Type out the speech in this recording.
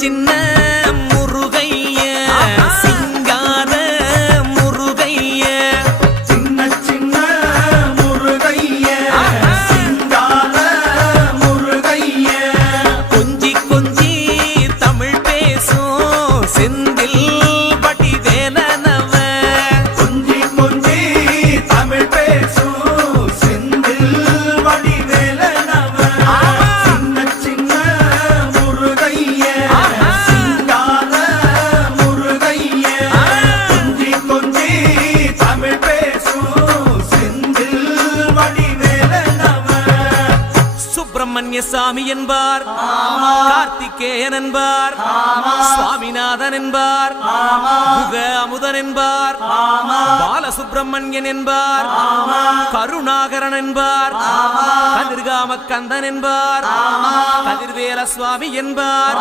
சின்ன முருகைய சிங்கார முருகைய சின்ன முருகைய சிங்கார முருகைய கொஞ்சி கொஞ்சி தமிழ் பேசும் செந்தில் வடிவேலனவ கொஞ்சி கொஞ்சி தமிழ் பேசும் செந்தில் வடிவேலனவ சின்ன முருகைய சிங்கார முருகைய கொஞ்சி கொஞ்சி தமிழ் பேசும் செந்தில் வடிவேலனவ சுப்பிரமணிய சாமி என்பார், கார்த்திகேயன் என்பார், சுவாமிநாதன் என்பார், முக அமுதன் என்பார், பாலசுப்பிரமணியன் என்பார், கருணாகரன் என்பார், கதிர்காம கந்தன் என்பார், கதிர்வேல சுவாமி என்பார்.